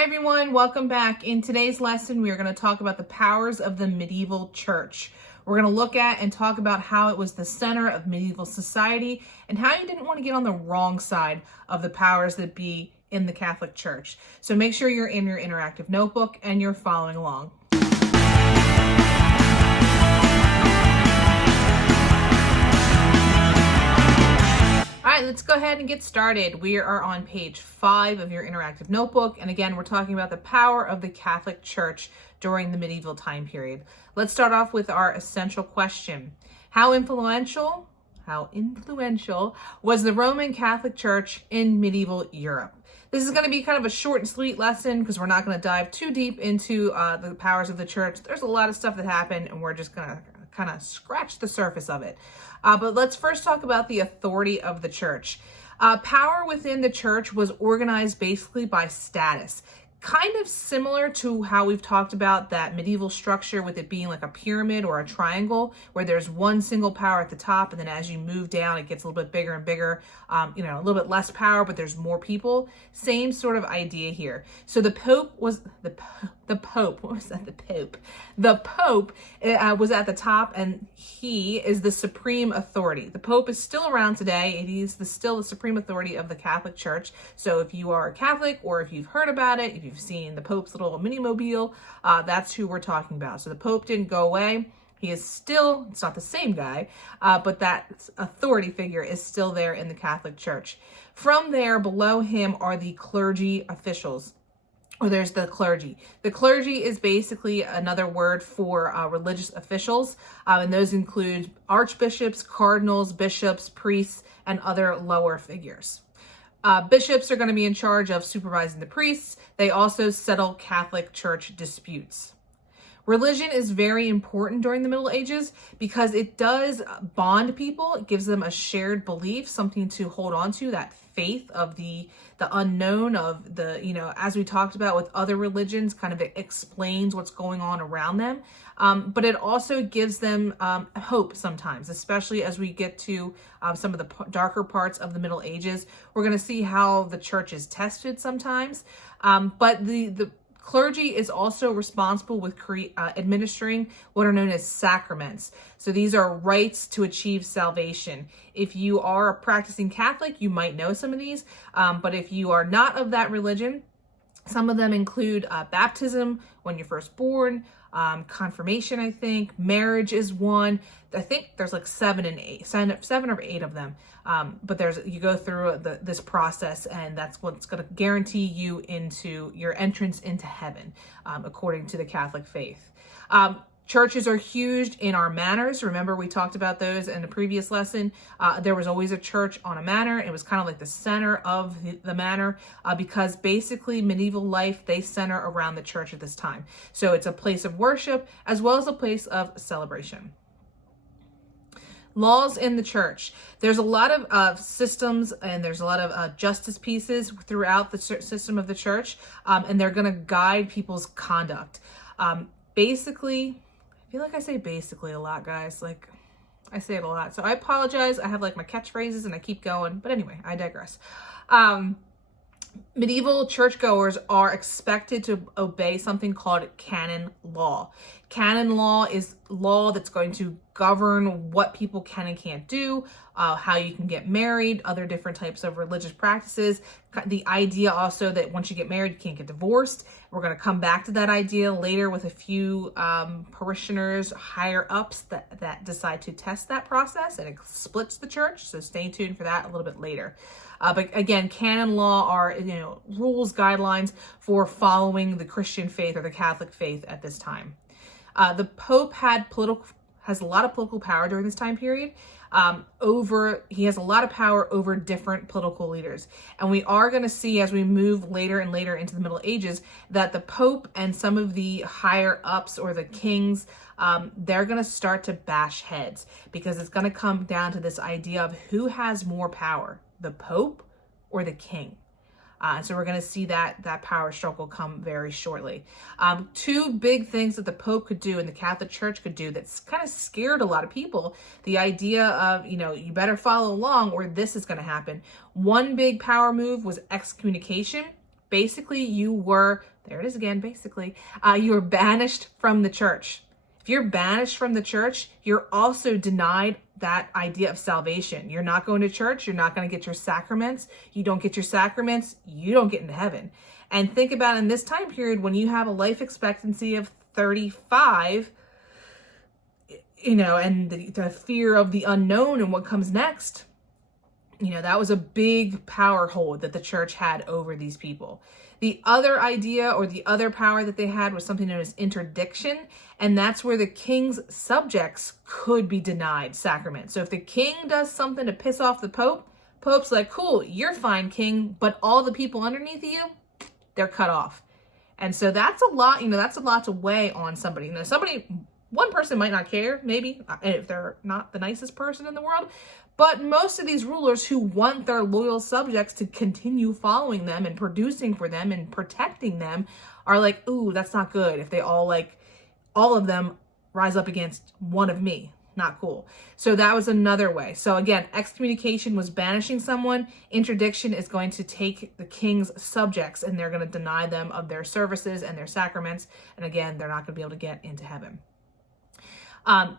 Hi everyone, welcome back. In today's lesson, we are going to talk about the powers of the medieval church. We're going to look at and talk about how it was the center of medieval society and how you didn't want to get on the wrong side of the powers that be in the Catholic Church. So make sure you're in your interactive notebook and you're following along. All right, let's go ahead and get started. We are on page 5 of your interactive notebook. And again, we're talking about the power of the Catholic Church during the medieval time period. Let's start off with our essential question. How influential was the Roman Catholic Church in medieval Europe? This is going to be kind of a short and sweet lesson because we're not going to dive too deep into the powers of the church. There's a lot of stuff that happened and we're just going to kind of scratch the surface of it. But let's first talk about the authority of the church. Power within the church was organized basically by status. Kind of similar to how we've talked about that medieval structure with it being like a pyramid or a triangle where there's one single power at the top, and then as you move down it gets a little bit bigger and bigger, a little bit less power but there's more people. Same sort of idea here. So the Pope was the Pope was at the top, and he is the supreme authority. The Pope is still around today, and he's still the supreme authority of the Catholic Church. So if you are a Catholic, or if you've heard about it, if you've seen the Pope's little mini-mobile, that's who we're talking about. So the Pope didn't go away. He is still, it's not the same guy, but that authority figure is still there in the Catholic Church. From there, below him are the clergy officials. Or there's the clergy. The clergy is basically another word for religious officials, and those include archbishops, cardinals, bishops, priests, and other lower figures. Bishops are going to be in charge of supervising the priests. They also settle Catholic Church disputes. Religion is very important during the Middle Ages because it does bond people. It gives them a shared belief, something to hold on to, that faith of the unknown, of the, as we talked about with other religions, kind of it explains what's going on around them. But it also gives them hope sometimes, especially as we get to some of the darker parts of the Middle Ages. We're going to see how the church is tested sometimes. But the clergy is also responsible with administering what are known as sacraments. So these are rites to achieve salvation. If you are a practicing Catholic, you might know some of these, but if you are not of that religion, some of them include baptism when you're first born, confirmation, I think, marriage is one. I think there's like 7 or 8 of them. But you go through this process, and that's what's going to guarantee you into your entrance into heaven, according to the Catholic faith. Churches are huge in our manors. Remember, we talked about those in the previous lesson. There was always a church on a manor. It was kind of like the center of the manor because basically medieval life, they center around the church at this time. So it's a place of worship as well as a place of celebration. Laws in the church. There's a lot of systems, and there's a lot of justice pieces throughout the system of the church, and they're going to guide people's conduct. Basically, I feel like I say basically a lot, guys. Like, I say it a lot. So I apologize. I have like my catchphrases and I keep going. But anyway, I digress. Medieval churchgoers are expected to obey something called canon law. Canon law is law that's going to govern what people can and can't do, how you can get married, other different types of religious practices. The idea also that once you get married, you can't get divorced. We're going to come back to that idea later with a few parishioners, higher ups that decide to test that process, and it splits the church. So stay tuned for that a little bit later. But again, canon law are rules, guidelines for following the Christian faith or the Catholic faith at this time. The Pope has a lot of political power during this time period. He has a lot of power over different political leaders. And we are going to see as we move later and later into the Middle Ages that the Pope and some of the higher ups or the kings, they're going to start to bash heads because it's going to come down to this idea of who has more power, the Pope or the king. So we're going to see that power struggle come very shortly. 2 big things that the Pope could do and the Catholic Church could do that's kind of scared a lot of people. The idea of, you better follow along or this is going to happen. One big power move was excommunication. basically you were, there it is again, basically, you were banished from the church. If you're banished from the church, you're also denied that idea of salvation. You're not going to church. You're not going to get your sacraments. You don't get your sacraments. You don't get into heaven. And think about in this time period when you have a life expectancy of 35, and the fear of the unknown and what comes next, that was a big power hold that the church had over these people. The other idea or the other power that they had was something known as interdiction, and that's where the king's subjects could be denied sacrament. So if the king does something to piss off the Pope's like, cool, you're fine, king, but all the people underneath you, they're cut off. And so that's a lot, that's a lot to weigh on somebody. One person might not care, maybe, if they're not the nicest person in the world, but most of these rulers who want their loyal subjects to continue following them and producing for them and protecting them are like, ooh, that's not good. If they all of them rise up against one of me, not cool. So that was another way. So again, excommunication was banishing someone. Interdiction is going to take the king's subjects and they're going to deny them of their services and their sacraments. And again, they're not going to be able to get into heaven.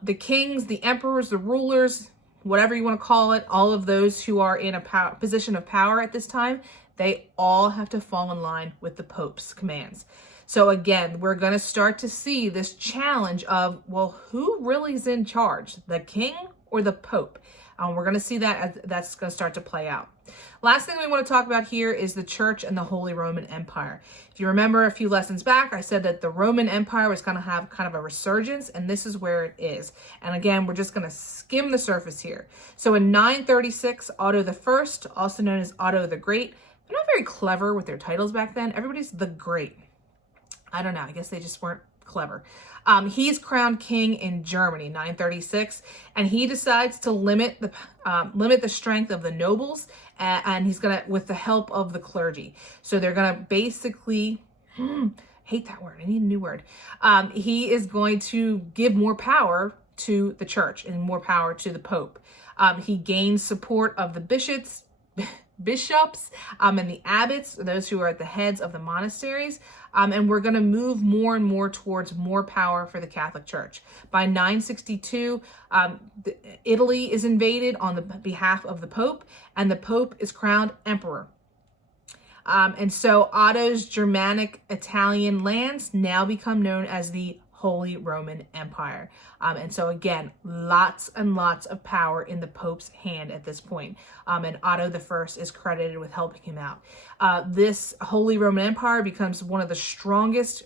The kings, the emperors, the rulers, whatever you want to call it, all of those who are in a position of power at this time, they all have to fall in line with the Pope's commands. So again, we're going to start to see this challenge of, well, who really is in charge, the king or the Pope? We're going to see that as that's going to start to play out. Last thing we want to talk about here is the church and the Holy Roman Empire. If you remember a few lessons back, I said that the Roman Empire was going to have kind of a resurgence, and this is where it is. And again, we're just going to skim the surface here. So in 936, Otto I, also known as Otto the Great, they're not very clever with their titles back then. Everybody's the Great. I don't know. I guess they just weren't clever. He's crowned king in Germany, 936, and he decides to limit the strength of the nobles, and he's gonna, with the help of the clergy. So they're gonna basically, hate that word. I need a new word. He is going to give more power to the church and more power to the Pope. He gains support of the bishops, and the abbots, those who are at the heads of the monasteries. And we're going to move more and more towards more power for the Catholic Church. By 962, Italy is invaded on the behalf of the Pope, and the Pope is crowned emperor. And so Otto's Germanic Italian lands now become known as the Holy Roman Empire. And so again, lots and lots of power in the Pope's hand at this point. And Otto I is credited with helping him out. This Holy Roman Empire becomes the strongest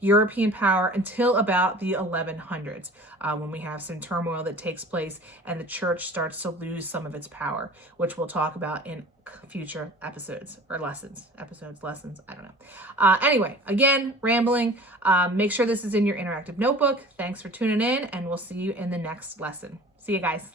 European power until about the 1100s, when we have some turmoil that takes place and the church starts to lose some of its power, which we'll talk about in future episodes or lessons, I don't know. Anyway, again, rambling. Make sure this is in your interactive notebook. Thanks for tuning in, and we'll see you in the next lesson. See you guys.